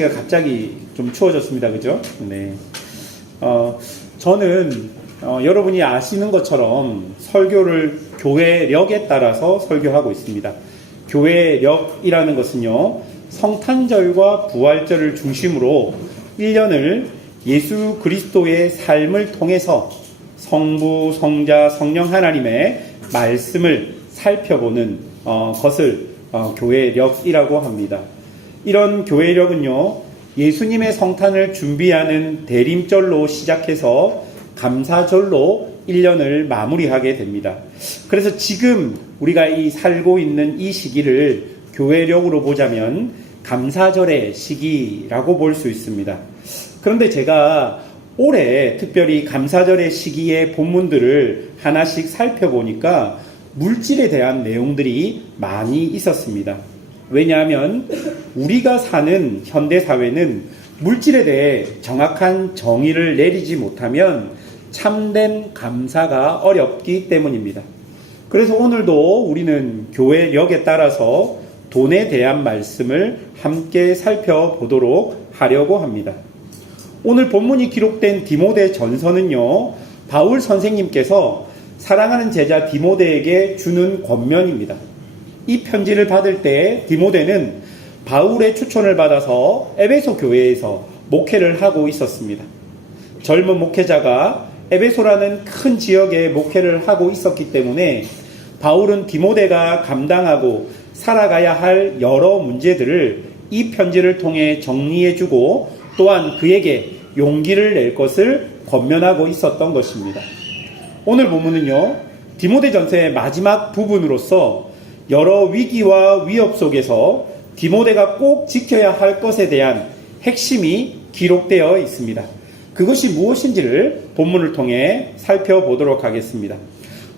날씨가 갑자기 좀 추워졌습니다. 그죠? 네. 저는 여러분이 아시는 것처럼 설교를 교회력에 따라서 설교하고 있습니다. 교회력이라는 것은요, 성탄절과 부활절을 중심으로 1년을 예수 그리스도의 삶을 통해서 성부, 성자, 성령 하나님의 말씀을 살펴보는 것을 교회력이라고 합니다. 이런 교회력은요, 예수님의 성탄을 준비하는 대림절로 시작해서 감사절로 1년을 마무리하게 됩니다. 그래서 지금 우리가 살고 있는 이 시기를 교회력으로 보자면 감사절의 시기라고 볼 수 있습니다. 그런데 제가 올해 특별히 감사절의 시기의 본문들을 하나씩 살펴보니까 물질에 대한 내용들이 많이 있었습니다. 왜냐하면 우리가 사는 현대사회는 물질에 대해 정확한 정의를 내리지 못하면 참된 감사가 어렵기 때문입니다. 그래서 오늘도 우리는 교회력에 따라서 돈에 대한 말씀을 함께 살펴보도록 하려고 합니다. 오늘 본문이 기록된 디모데 전서는요, 바울 선생님께서 사랑하는 제자 디모데에게 주는 권면입니다. 이 편지를 받을 때 디모데는 바울의 추천을 받아서 에베소 교회에서 목회를 하고 있었습니다. 젊은 목회자가 에베소라는 큰 지역에 목회를 하고 있었기 때문에 바울은 디모데가 감당하고 살아가야 할 여러 문제들을 이 편지를 통해 정리해주고 또한 그에게 용기를 낼 것을 권면하고 있었던 것입니다. 오늘 본문은요, 디모데전서의 마지막 부분으로서 여러 위기와 위협 속에서 디모데가 꼭 지켜야 할 것에 대한 핵심이 기록되어 있습니다. 그것이 무엇인지를 본문을 통해 살펴보도록 하겠습니다.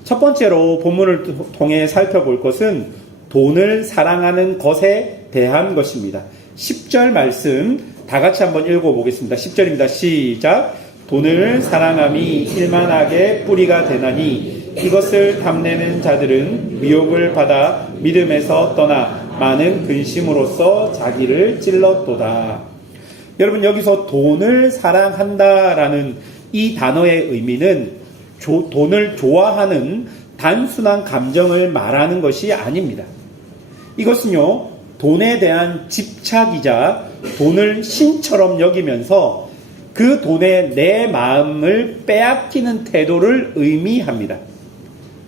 첫 번째로 본문을 통해 살펴볼 것은 돈을 사랑하는 것에 대한 것입니다. 10절 말씀 다 같이 한번 읽어보겠습니다. 10절입니다. 시작. 돈을 사랑함이 일만하게 뿌리가 되나니 이것을 탐내는 자들은 미혹을 받아 믿음에서 떠나 많은 근심으로써 자기를 찔렀도다. 여러분, 여기서 돈을 사랑한다라는 이 단어의 의미는 돈을 좋아하는 단순한 감정을 말하는 것이 아닙니다. 이것은요, 돈에 대한 집착이자 돈을 신처럼 여기면서 그 돈에 내 마음을 빼앗기는 태도를 의미합니다.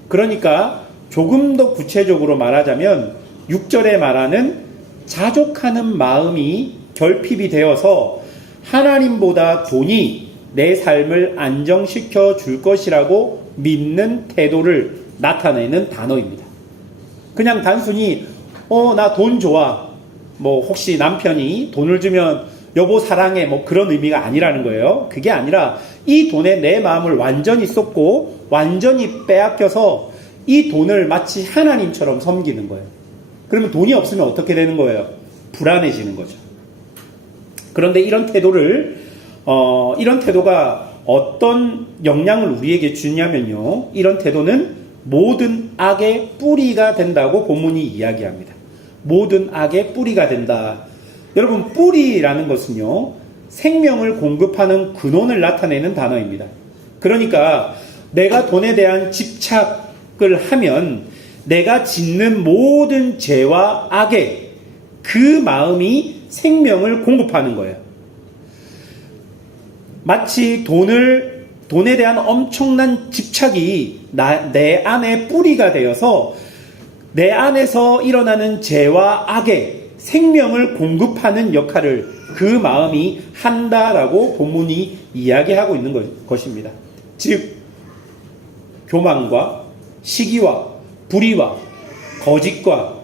그러니까 조금 더 구체적으로 말하자면 6절에 말하는 자족하는 마음이 결핍이 되어서 하나님보다 돈이 내 삶을 안정시켜 줄 것이라고 믿는 태도를 나타내는 단어입니다. 그냥 단순히 나 돈 좋아, 혹시 남편이 돈을 주면 여보 사랑해, 그런 의미가 아니라는 거예요. 그게 아니라 이 돈에 내 마음을 완전히 쏟고 완전히 빼앗겨서 이 돈을 마치 하나님처럼 섬기는 거예요. 그러면 돈이 없으면 어떻게 되는 거예요? 불안해지는 거죠. 그런데 이런 태도가 어떤 영향을 우리에게 주냐면요, 이런 태도는 모든 악의 뿌리가 된다고 본문이 이야기합니다. 모든 악의 뿌리가 된다. 여러분, 뿌리라는 것은요, 생명을 공급하는 근원을 나타내는 단어입니다. 그러니까 내가 돈에 대한 집착을 하면 내가 짓는 모든 죄와 악에 그 마음이 생명을 공급하는 거예요. 마치 돈에 대한 엄청난 집착이 내 안에 뿌리가 되어서 내 안에서 일어나는 죄와 악에 생명을 공급하는 역할을 그 마음이 한다라고 본문이 이야기하고 있는 것입니다. 즉, 교만과 시기와 불의와 거짓과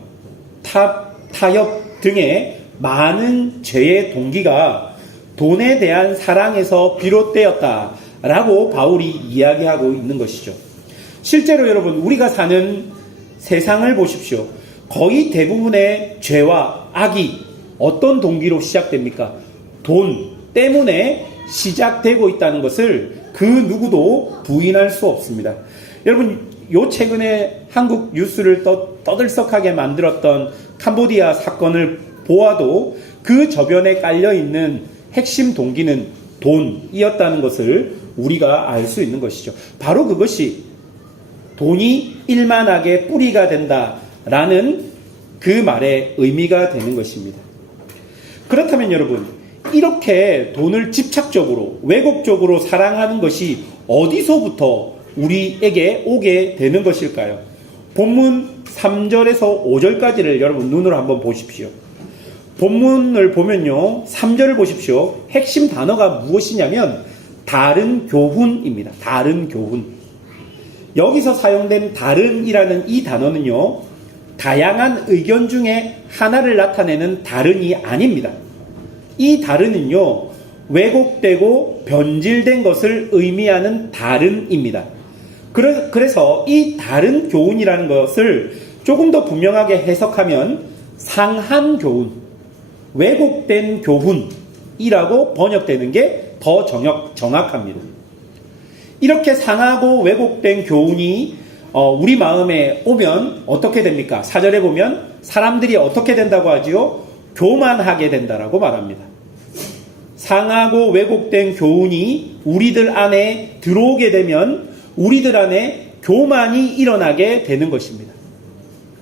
타협 등의 많은 죄의 동기가 돈에 대한 사랑에서 비롯되었다라고 바울이 이야기하고 있는 것이죠. 실제로 여러분, 우리가 사는 세상을 보십시오. 거의 대부분의 죄와 악이 어떤 동기로 시작됩니까? 돈 때문에 시작되고 있다는 것을 그 누구도 부인할 수 없습니다. 여러분, 최근에 한국 뉴스를 떠들썩하게 만들었던 캄보디아 사건을 보아도 그 그 저변에 깔려있는 핵심 동기는 돈이었다는 것을 우리가 알 수 있는 것이죠. 바로 그것이 돈이 일만하게 뿌리가 된다라는 그 말의 의미가 되는 것입니다. 그렇다면 여러분, 이렇게 돈을 집착적으로 왜곡적으로 사랑하는 것이 어디서부터 우리에게 오게 되는 것일까요? 본문 3절에서 5절까지를 여러분 눈으로 한번 보십시오. 본문을 보면요, 3절을 보십시오. 핵심 단어가 무엇이냐면 다른 교훈입니다. 다른 교훈. 여기서 사용된 다른이라는 이 단어는요, 다양한 의견 중에 하나를 나타내는 다른이 아닙니다. 이 다른은요, 왜곡되고 변질된 것을 의미하는 다른입니다. 그래서 이 다른 교훈이라는 것을 조금 더 분명하게 해석하면 상한 교훈, 왜곡된 교훈이라고 번역되는 게 더 정확합니다. 이렇게 상하고 왜곡된 교훈이 우리 마음에 오면 어떻게 됩니까? 4절에 보면 사람들이 어떻게 된다고 하지요? 교만하게 된다라고 말합니다. 상하고 왜곡된 교훈이 우리들 안에 들어오게 되면 우리들 안에 교만이 일어나게 되는 것입니다.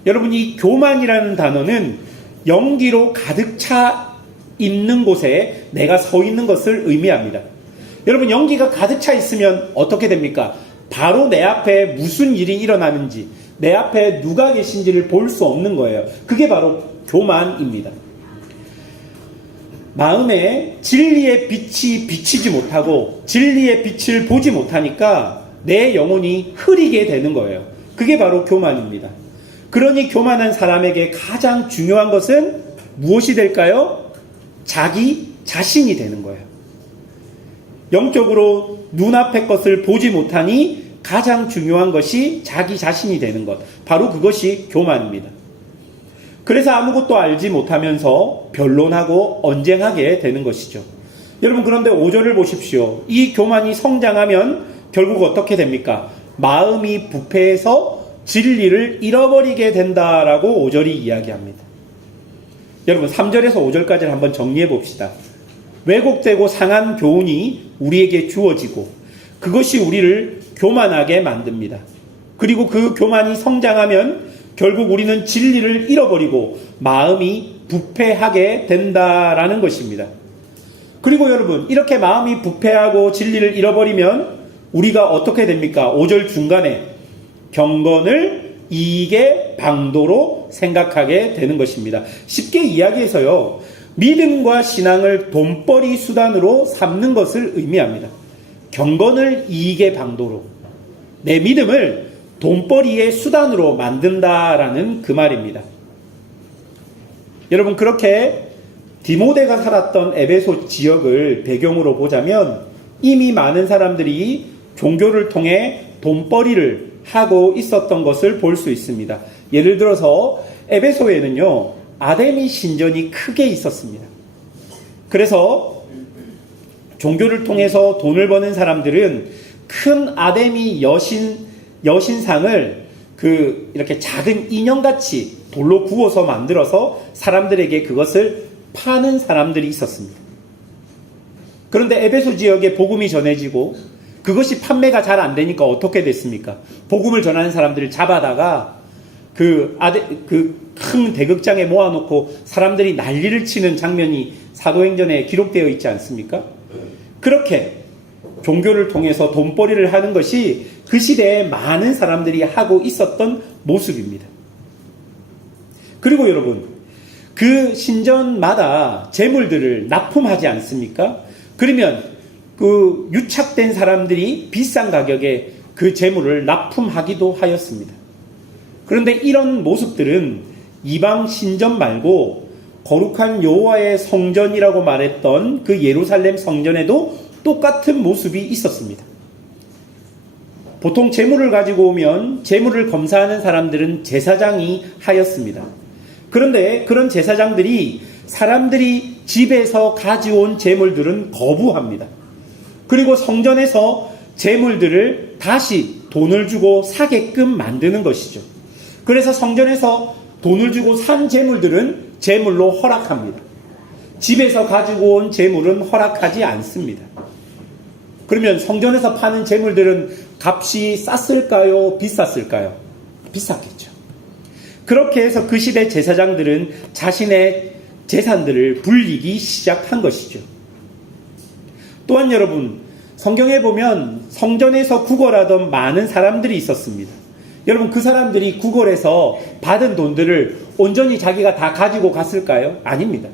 여러분, 이 교만이라는 단어는 연기로 가득 차 있는 곳에 내가 서 있는 것을 의미합니다. 여러분, 연기가 가득 차 있으면 어떻게 됩니까? 바로 내 앞에 무슨 일이 일어나는지, 내 앞에 누가 계신지를 볼 수 없는 거예요. 그게 바로 교만입니다. 마음에 진리의 빛이 비치지 못하고 진리의 빛을 보지 못하니까 내 영혼이 흐리게 되는 거예요. 그게 바로 교만입니다. 그러니 교만한 사람에게 가장 중요한 것은 무엇이 될까요? 자기 자신이 되는 거예요. 영적으로 눈앞의 것을 보지 못하니 가장 중요한 것이 자기 자신이 되는 것. 바로 그것이 교만입니다. 그래서 아무것도 알지 못하면서 변론하고 언쟁하게 되는 것이죠. 여러분, 그런데 5절을 보십시오. 이 교만이 성장하면 결국 어떻게 됩니까? 마음이 부패해서 진리를 잃어버리게 된다라고 5절이 이야기합니다. 여러분, 3절에서 5절까지를 한번 정리해 봅시다. 왜곡되고 상한 교훈이 우리에게 주어지고 그것이 우리를 교만하게 만듭니다. 그리고 그 교만이 성장하면 결국 우리는 진리를 잃어버리고 마음이 부패하게 된다라는 것입니다. 그리고 여러분, 이렇게 마음이 부패하고 진리를 잃어버리면 우리가 어떻게 됩니까? 5절 중간에 경건을 이익의 방도로 생각하게 되는 것입니다. 쉽게 이야기해서요, 믿음과 신앙을 돈벌이 수단으로 삼는 것을 의미합니다. 경건을 이익의 방도로, 내 믿음을 돈벌이의 수단으로 만든다라는 그 말입니다. 여러분, 그렇게 디모데가 살았던 에베소 지역을 배경으로 보자면 이미 많은 사람들이 종교를 통해 돈벌이를 하고 있었던 것을 볼 수 있습니다. 예를 들어서 에베소에는요, 아데미 신전이 크게 있었습니다. 그래서 종교를 통해서 돈을 버는 사람들은 큰 아데미 여신상을 이렇게 작은 인형같이 돌로 구워서 만들어서 사람들에게 그것을 파는 사람들이 있었습니다. 그런데 에베소 지역에 복음이 전해지고 그것이 판매가 잘 안 되니까 어떻게 됐습니까? 복음을 전하는 사람들을 잡아다가 큰 대극장에 모아놓고 사람들이 난리를 치는 장면이 사도행전에 기록되어 있지 않습니까? 그렇게 종교를 통해서 돈벌이를 하는 것이 그 시대에 많은 사람들이 하고 있었던 모습입니다. 그리고 여러분, 그 신전마다 재물들을 납품하지 않습니까? 그러면 그 유착된 사람들이 비싼 가격에 그 재물을 납품하기도 하였습니다. 그런데 이런 모습들은 이방 신전 말고 거룩한 여호와의 성전이라고 말했던 그 예루살렘 성전에도 똑같은 모습이 있었습니다. 보통 재물을 가지고 오면 재물을 검사하는 사람들은 제사장이 하였습니다. 그런데 그런 제사장들이 사람들이 집에서 가져온 재물들은 거부합니다. 그리고 성전에서 재물들을 다시 돈을 주고 사게끔 만드는 것이죠. 그래서 성전에서 돈을 주고 산 재물들은 재물로 허락합니다. 집에서 가지고 온 재물은 허락하지 않습니다. 그러면 성전에서 파는 재물들은 값이 쌌을까요? 비쌌을까요? 비쌌겠죠. 그렇게 해서 그 시대 제사장들은 자신의 재산들을 불리기 시작한 것이죠. 또한 여러분, 성경에 보면 성전에서 구걸하던 많은 사람들이 있었습니다. 여러분, 그 사람들이 구걸해서 받은 돈들을 온전히 자기가 다 가지고 갔을까요? 아닙니다.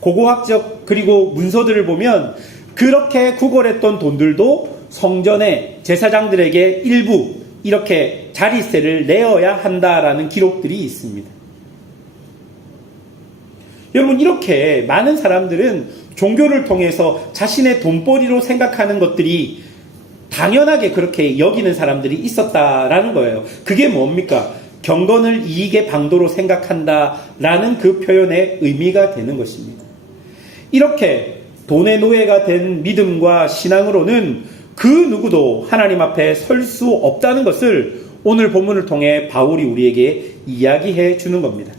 고고학적 그리고 문서들을 보면 그렇게 구걸했던 돈들도 성전의 제사장들에게 일부 이렇게 자리세를 내어야 한다라는 기록들이 있습니다. 여러분, 이렇게 많은 사람들은 종교를 통해서 자신의 돈벌이로 생각하는 것들이 당연하게 그렇게 여기는 사람들이 있었다라는 거예요. 그게 뭡니까? 경건을 이익의 방도로 생각한다라는 그 표현의 의미가 되는 것입니다. 이렇게 돈의 노예가 된 믿음과 신앙으로는 그 누구도 하나님 앞에 설 수 없다는 것을 오늘 본문을 통해 바울이 우리에게 이야기해 주는 겁니다.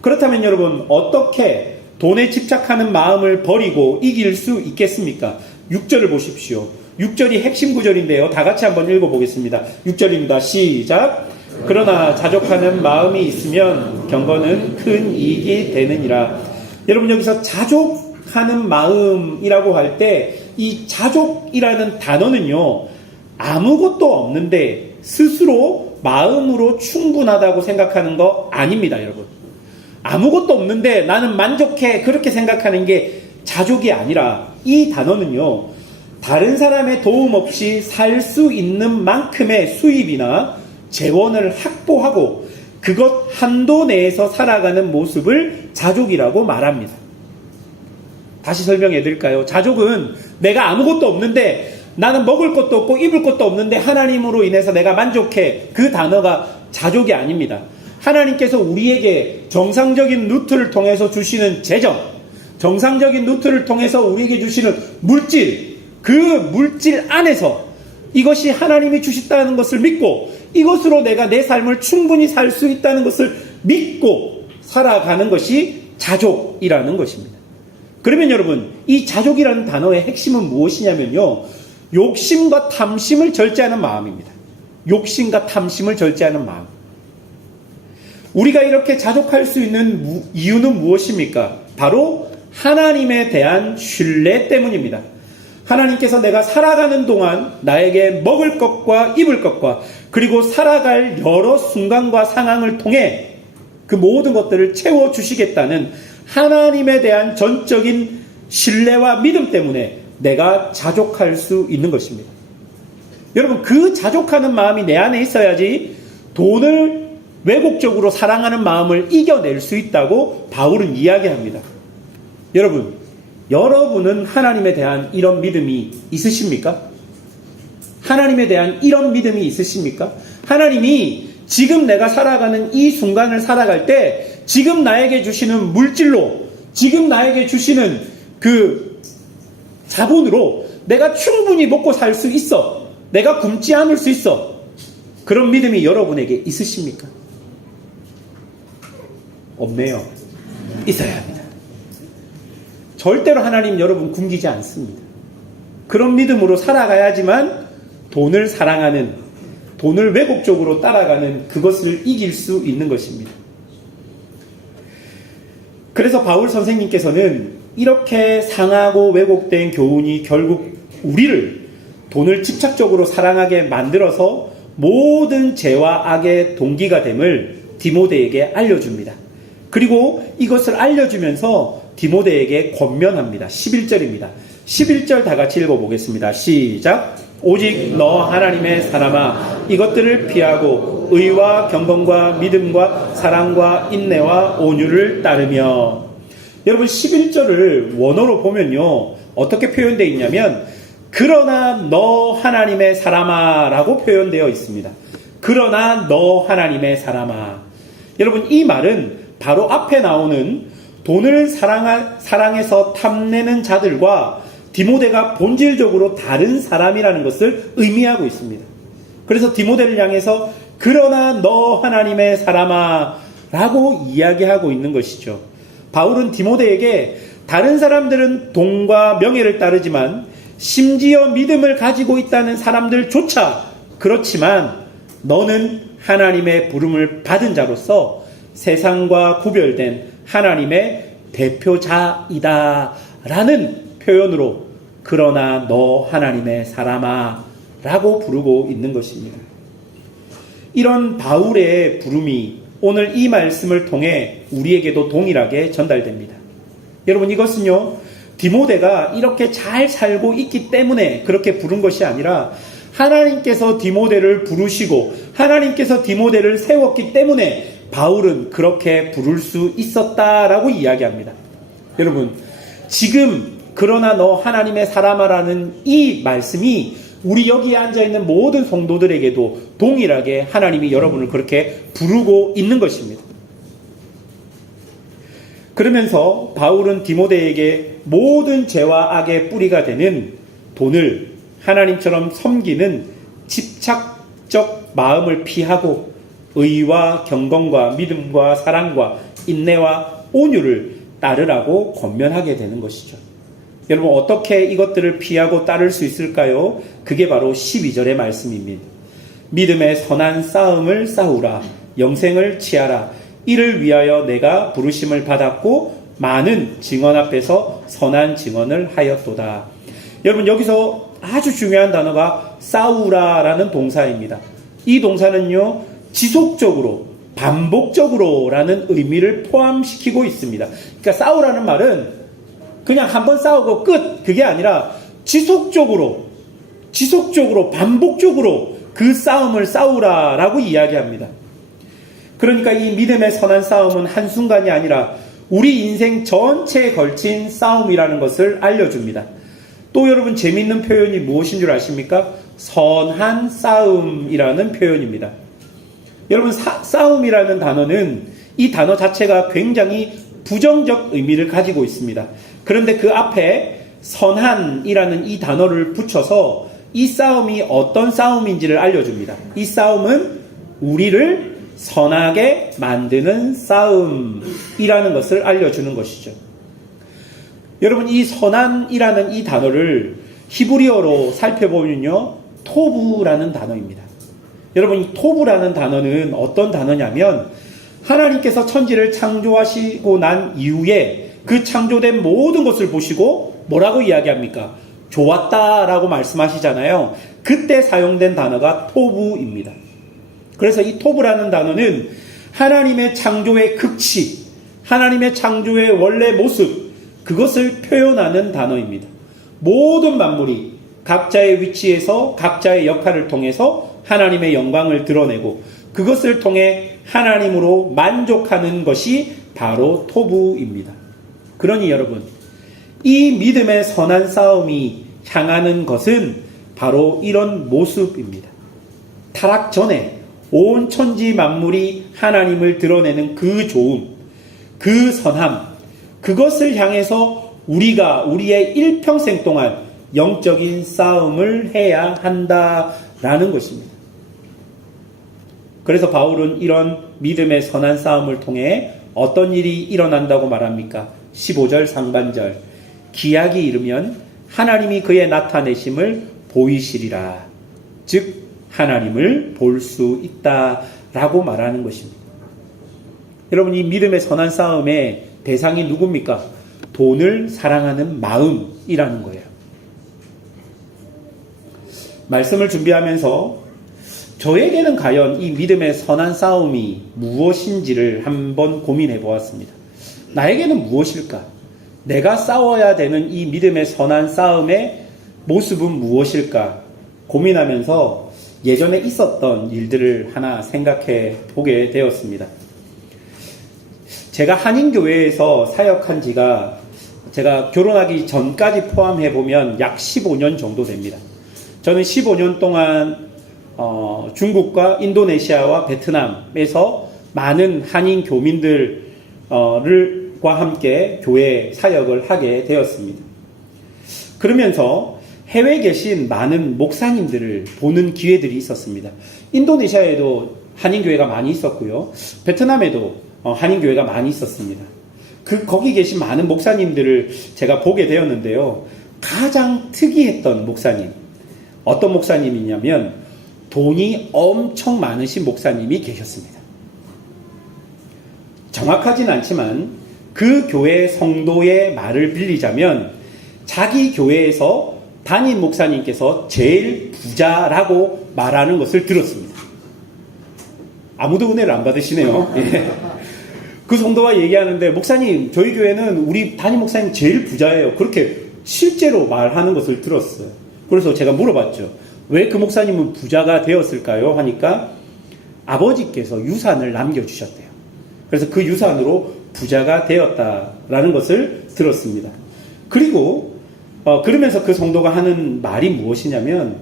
그렇다면 여러분, 어떻게 돈에 집착하는 마음을 버리고 이길 수 있겠습니까? 6절을 보십시오. 6절이 핵심 구절인데요. 다 같이 한번 읽어보겠습니다. 6절입니다. 시작. 그러나 자족하는 마음이 있으면 경건은 큰 이익이 되느니라. 여러분, 여기서 자족하는 마음이라고 할 때 이 자족이라는 단어는요, 아무것도 없는데 스스로 마음으로 충분하다고 생각하는 거 아닙니다, 여러분. 아무것도 없는데 나는 만족해, 그렇게 생각하는 게 자족이 아니라 이 단어는요, 다른 사람의 도움 없이 살 수 있는 만큼의 수입이나 재원을 확보하고 그것 한도 내에서 살아가는 모습을 자족이라고 말합니다. 다시 설명해 드릴까요? 자족은 내가 아무것도 없는데, 나는 먹을 것도 없고 입을 것도 없는데 하나님으로 인해서 내가 만족해, 그 단어가 자족이 아닙니다. 하나님께서 우리에게 정상적인 루트를 통해서 주시는 재정, 정상적인 루트를 통해서 우리에게 주시는 물질, 그 물질 안에서 이것이 하나님이 주셨다는 것을 믿고 이것으로 내가 내 삶을 충분히 살 수 있다는 것을 믿고 살아가는 것이 자족이라는 것입니다. 그러면 여러분, 이 자족이라는 단어의 핵심은 무엇이냐면요, 욕심과 탐심을 절제하는 마음입니다. 욕심과 탐심을 절제하는 마음. 우리가 이렇게 자족할 수 있는 이유는 무엇입니까? 바로 하나님에 대한 신뢰 때문입니다. 하나님께서 내가 살아가는 동안 나에게 먹을 것과 입을 것과 그리고 살아갈 여러 순간과 상황을 통해 그 모든 것들을 채워주시겠다는 하나님에 대한 전적인 신뢰와 믿음 때문에 내가 자족할 수 있는 것입니다. 여러분, 그 자족하는 마음이 내 안에 있어야지 돈을 왜곡적으로 사랑하는 마음을 이겨낼 수 있다고 바울은 이야기합니다. 여러분은 하나님에 대한 이런 믿음이 있으십니까? 하나님에 대한 이런 믿음이 있으십니까? 하나님이 지금 내가 살아가는 이 순간을 살아갈 때 지금 나에게 주시는 물질로, 지금 나에게 주시는 그 자본으로 내가 충분히 먹고 살 수 있어, 내가 굶지 않을 수 있어, 그런 믿음이 여러분에게 있으십니까? 없네요. 있어야 합니다. 절대로 하나님 여러분 굶기지 않습니다. 그런 믿음으로 살아가야지만 돈을 사랑하는, 돈을 왜곡적으로 따라가는 그것을 이길 수 있는 것입니다. 그래서 바울 선생님께서는 이렇게 상하고 왜곡된 교훈이 결국 우리를 돈을 집착적으로 사랑하게 만들어서 모든 죄와 악의 동기가 됨을 디모데에게 알려줍니다. 그리고 이것을 알려주면서 디모데에게 권면합니다. 11절입니다. 11절 다 같이 읽어보겠습니다. 시작. 오직 너 하나님의 사람아, 이것들을 피하고 의와 경건과 믿음과 사랑과 인내와 온유를 따르며. 여러분, 11절을 원어로 보면요, 어떻게 표현되어 있냐면 그러나 너 하나님의 사람아 라고 표현되어 있습니다. 그러나 너 하나님의 사람아. 여러분, 이 말은 바로 앞에 나오는 돈을 사랑해서 탐내는 자들과 디모데가 본질적으로 다른 사람이라는 것을 의미하고 있습니다. 그래서 디모데를 향해서 그러나 너 하나님의 사람아 라고 이야기하고 있는 것이죠. 바울은 디모데에게 다른 사람들은 돈과 명예를 따르지만 심지어 믿음을 가지고 있다는 사람들조차 그렇지만 너는 하나님의 부름을 받은 자로서 세상과 구별된 하나님의 대표자이다 라는 표현으로 그러나 너 하나님의 사람아 라고 부르고 있는 것입니다. 이런 바울의 부름이 오늘 이 말씀을 통해 우리에게도 동일하게 전달됩니다. 여러분, 이것은요, 디모데가 이렇게 잘 살고 있기 때문에 그렇게 부른 것이 아니라 하나님께서 디모데를 부르시고 하나님께서 디모데를 세웠기 때문에 바울은 그렇게 부를 수 있었다라고 이야기합니다. 여러분, 지금 그러나 너 하나님의 사람아라는 이 말씀이 우리 여기에 앉아있는 모든 성도들에게도 동일하게 하나님이 여러분을 그렇게 부르고 있는 것입니다. 그러면서 바울은 디모데에게 모든 죄와 악의 뿌리가 되는 돈을 하나님처럼 섬기는 집착적 마음을 피하고 의와 경건과 믿음과 사랑과 인내와 온유를 따르라고 권면하게 되는 것이죠. 여러분, 어떻게 이것들을 피하고 따를 수 있을까요? 그게 바로 12절의 말씀입니다. 믿음의 선한 싸움을 싸우라. 영생을 취하라. 이를 위하여 내가 부르심을 받았고 많은 증언 앞에서 선한 증언을 하였도다. 여러분, 여기서 아주 중요한 단어가 싸우라라는 동사입니다. 이 동사는요, 지속적으로 반복적으로 라는 의미를 포함시키고 있습니다. 그러니까 싸우라는 말은 그냥 한번 싸우고 끝, 그게 아니라 지속적으로 반복적으로 그 싸움을 싸우라라고 이야기합니다. 그러니까 이 믿음의 선한 싸움은 한순간이 아니라 우리 인생 전체에 걸친 싸움이라는 것을 알려줍니다. 또 여러분, 재밌는 표현이 무엇인 줄 아십니까? 선한 싸움이라는 표현입니다. 여러분, 싸움이라는 단어는 이 단어 자체가 굉장히 부정적 의미를 가지고 있습니다. 그런데 그 앞에 선한이라는 이 단어를 붙여서 이 싸움이 어떤 싸움인지를 알려줍니다. 이 싸움은 우리를 선하게 만드는 싸움이라는 것을 알려주는 것이죠. 여러분, 이 선한이라는 이 단어를 히브리어로 살펴보면요, 토브라는 단어입니다. 여러분, 이 토브라는 단어는 어떤 단어냐면 하나님께서 천지를 창조하시고 난 이후에 그 창조된 모든 것을 보시고 뭐라고 이야기합니까? 좋았다라고 말씀하시잖아요. 그때 사용된 단어가 토브입니다. 그래서 이 토브라는 단어는 하나님의 창조의 극치, 하나님의 창조의 원래 모습, 그것을 표현하는 단어입니다. 모든 만물이 각자의 위치에서 각자의 역할을 통해서 하나님의 영광을 드러내고 그것을 통해 하나님으로 만족하는 것이 바로 토부입니다. 그러니 여러분, 이 믿음의 선한 싸움이 향하는 것은 바로 이런 모습입니다. 타락 전에 온 천지 만물이 하나님을 드러내는 그 좋음, 그 선함, 그것을 향해서 우리가 우리의 일평생 동안 영적인 싸움을 해야 한다라는 것입니다. 그래서 바울은 이런 믿음의 선한 싸움을 통해 어떤 일이 일어난다고 말합니까? 15절 상반절, 기약이 이르면 하나님이 그의 나타내심을 보이시리라. 즉 하나님을 볼 수 있다라고 말하는 것입니다. 여러분, 이 믿음의 선한 싸움의 대상이 누굽니까? 돈을 사랑하는 마음이라는 거예요. 말씀을 준비하면서 저에게는 과연 이 믿음의 선한 싸움이 무엇인지를 한번 고민해 보았습니다. 나에게는 무엇일까? 내가 싸워야 되는 이 믿음의 선한 싸움의 모습은 무엇일까? 고민하면서 예전에 있었던 일들을 하나 생각해 보게 되었습니다. 제가 한인교회에서 사역한 지가 제가 결혼하기 전까지 포함해 보면 약 15년 정도 됩니다. 저는 15년 동안 중국과 인도네시아와 베트남에서 많은 한인 교민들과 함께 교회 사역을 하게 되었습니다. 그러면서 해외에 계신 많은 목사님들을 보는 기회들이 있었습니다. 인도네시아에도 한인교회가 많이 있었고요. 베트남에도 한인교회가 많이 있었습니다. 거기 계신 많은 목사님들을 제가 보게 되었는데요. 가장 특이했던 목사님, 어떤 목사님이냐면 돈이 엄청 많으신 목사님이 계셨습니다. 정확하진 않지만 그 교회 성도의 말을 빌리자면 자기 교회에서 담임 목사님께서 제일 부자라고 말하는 것을 들었습니다. 아무도 은혜를 안 받으시네요. 예. 그 성도와 얘기하는데, 목사님, 저희 교회는 우리 담임 목사님 제일 부자예요. 그렇게 실제로 말하는 것을 들었어요. 그래서 제가 물어봤죠. 왜 그 목사님은 부자가 되었을까요? 하니까 아버지께서 유산을 남겨주셨대요. 그래서 그 유산으로 부자가 되었다라는 것을 들었습니다. 그리고 그러면서 그 성도가 하는 말이 무엇이냐면,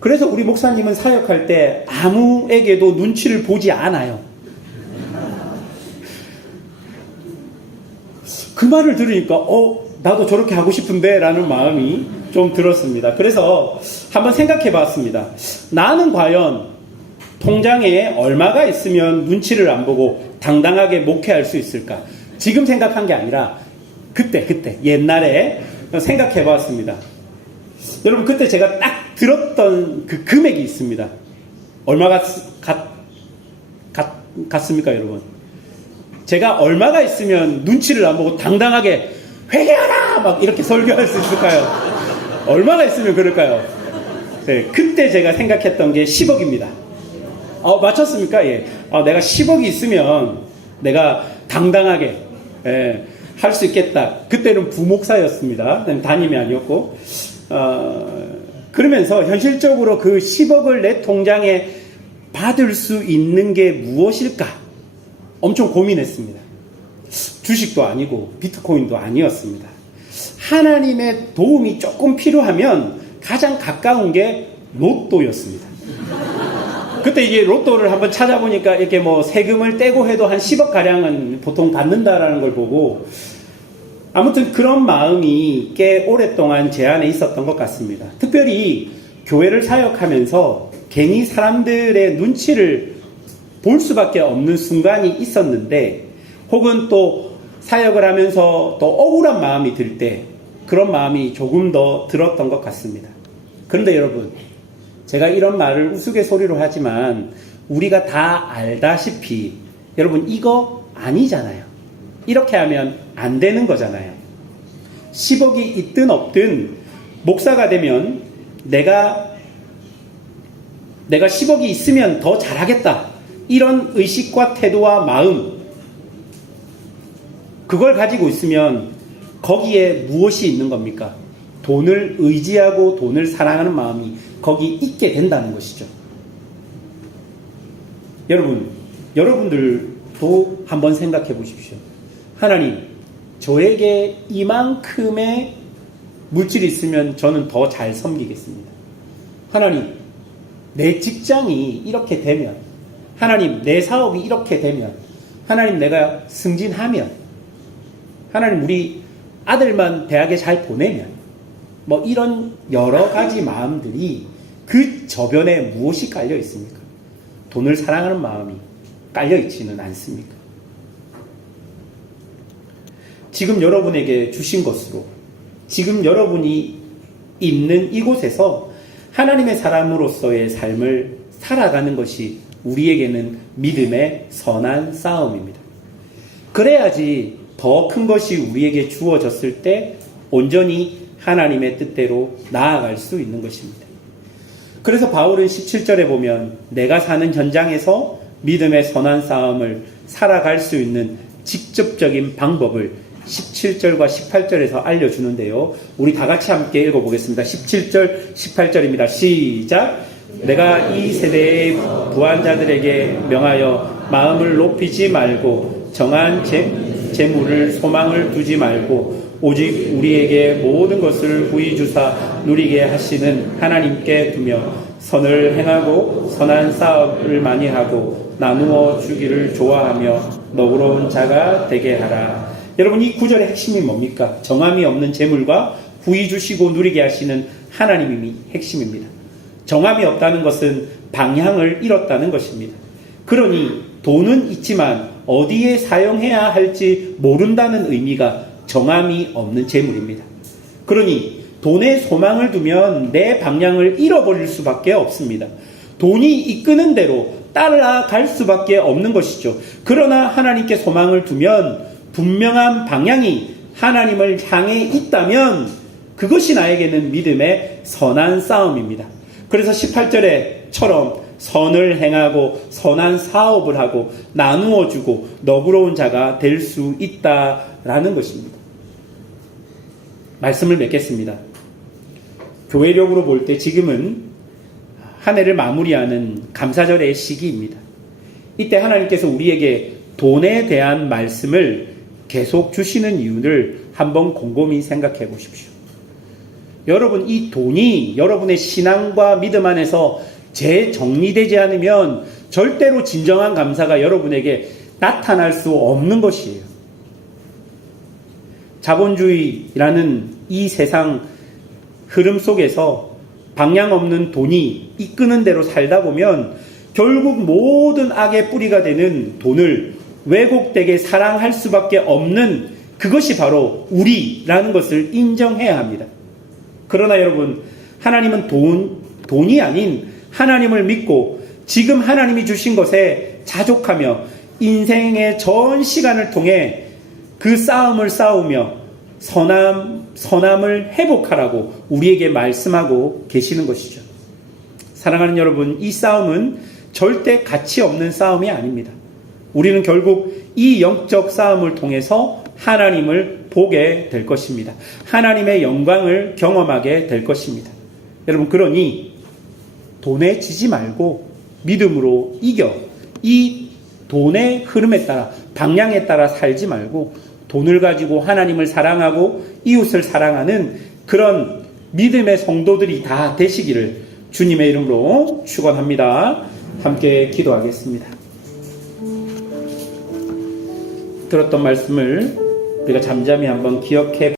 그래서 우리 목사님은 사역할 때 아무에게도 눈치를 보지 않아요. 그 말을 들으니까 나도 저렇게 하고 싶은데 라는 마음이 좀 들었습니다. 그래서 한번 생각해 봤습니다. 나는 과연 통장에 얼마가 있으면 눈치를 안 보고 당당하게 목회할 수 있을까? 지금 생각한 게 아니라 그때 옛날에 생각해 봤습니다. 여러분, 그때 제가 딱 들었던 그 금액이 있습니다. 얼마가 같습니까, 여러분? 제가 얼마가 있으면 눈치를 안 보고 당당하게 회개하라! 막 이렇게 설교할 수 있을까요? 얼마가 있으면 그럴까요? 네, 그때 제가 생각했던 게 10억입니다. 맞췄습니까? 예. 내가 10억이 있으면 내가 당당하게 할 수 있겠다. 그때는 부목사였습니다. 담임이 아니었고. 그러면서 현실적으로 그 10억을 내 통장에 받을 수 있는 게 무엇일까? 엄청 고민했습니다. 주식도 아니고 비트코인도 아니었습니다. 하나님의 도움이 조금 필요하면 가장 가까운 게 로또였습니다. 그때 이게 로또를 한번 찾아보니까 이렇게 뭐 세금을 떼고 해도 한 10억 가량은 보통 받는다라는 걸 보고, 아무튼 그런 마음이 꽤 오랫동안 제 안에 있었던 것 같습니다. 특별히 교회를 사역하면서 괜히 사람들의 눈치를 볼 수밖에 없는 순간이 있었는데, 혹은 또 사역을 하면서 또 억울한 마음이 들 때 그런 마음이 조금 더 들었던 것 같습니다. 그런데 여러분, 제가 이런 말을 우스갯소리로 하지만 우리가 다 알다시피 여러분, 이거 아니잖아요. 이렇게 하면 안 되는 거잖아요. 10억이 있든 없든 목사가 되면 내가 10억이 있으면 더 잘하겠다, 이런 의식과 태도와 마음, 그걸 가지고 있으면 거기에 무엇이 있는 겁니까? 돈을 의지하고 돈을 사랑하는 마음이 거기 있게 된다는 것이죠. 여러분들도 한번 생각해 보십시오. 하나님, 저에게 이만큼의 물질이 있으면 저는 더 잘 섬기겠습니다. 하나님, 내 직장이 이렇게 되면, 하나님, 내 사업이 이렇게 되면, 하나님, 내가 승진하면, 하나님, 우리 아들만 대학에 잘 보내면, 뭐 이런 여러 가지 마음들이 그 저변에 무엇이 깔려 있습니까? 돈을 사랑하는 마음이 깔려 있지는 않습니까? 지금 여러분에게 주신 것으로, 지금 여러분이 있는 이곳에서 하나님의 사람으로서의 삶을 살아가는 것이 우리에게는 믿음의 선한 싸움입니다. 그래야지 더 큰 것이 우리에게 주어졌을 때 온전히 하나님의 뜻대로 나아갈 수 있는 것입니다. 그래서 바울은 17절에 보면 내가 사는 현장에서 믿음의 선한 싸움을 살아갈 수 있는 직접적인 방법을 17절과 18절에서 알려주는데요. 우리 다 같이 함께 읽어보겠습니다. 17절, 18절입니다. 시작! 내가 이 세대의 부한자들에게 명하여 마음을 높이지 말고 정한 재물을 소망을 두지 말고 오직 우리에게 모든 것을 후히 주사 누리게 하시는 하나님께 두며 선을 행하고 선한 싸움을 많이 하고 나누어 주기를 좋아하며 너그러운 자가 되게 하라. 여러분, 이 구절의 핵심이 뭡니까? 정함이 없는 재물과 후히 주시고 누리게 하시는 하나님이 핵심입니다. 정함이 없다는 것은 방향을 잃었다는 것입니다. 그러니 돈은 있지만 어디에 사용해야 할지 모른다는 의미가 정함이 없는 재물입니다. 그러니 돈에 소망을 두면 내 방향을 잃어버릴 수밖에 없습니다. 돈이 이끄는 대로 따라갈 수밖에 없는 것이죠. 그러나 하나님께 소망을 두면 분명한 방향이 하나님을 향해 있다면 그것이 나에게는 믿음의 선한 싸움입니다. 그래서 18절에처럼 선을 행하고 선한 사업을 하고 나누어 주고 너그러운 자가 될 수 있다라는 것입니다. 말씀을 맺겠습니다. 교회력으로 볼 때 지금은 한 해를 마무리하는 감사절의 시기입니다. 이때 하나님께서 우리에게 돈에 대한 말씀을 계속 주시는 이유를 한번 곰곰이 생각해 보십시오. 여러분, 이 돈이 여러분의 신앙과 믿음 안에서 재정리되지 않으면 절대로 진정한 감사가 여러분에게 나타날 수 없는 것이에요. 자본주의라는 이 세상 흐름 속에서 방향 없는 돈이 이끄는 대로 살다 보면 결국 모든 악의 뿌리가 되는 돈을 왜곡되게 사랑할 수밖에 없는 그것이 바로 우리라는 것을 인정해야 합니다. 그러나 여러분, 하나님은 돈이 아닌 하나님을 믿고 지금 하나님이 주신 것에 자족하며 인생의 전 시간을 통해 그 싸움을 싸우며 선함을 회복하라고 우리에게 말씀하고 계시는 것이죠. 사랑하는 여러분, 이 싸움은 절대 가치 없는 싸움이 아닙니다. 우리는 결국 이 영적 싸움을 통해서 하나님을 보게 될 것입니다. 하나님의 영광을 경험하게 될 것입니다. 여러분, 그러니 돈에 지지 말고 믿음으로 이겨 이 돈의 흐름에 따라 방향에 따라 살지 말고 돈을 가지고 하나님을 사랑하고 이웃을 사랑하는 그런 믿음의 성도들이 다 되시기를 주님의 이름으로 축원합니다. 함께 기도하겠습니다. 들었던 말씀을 우리가 잠잠히 한번 기억해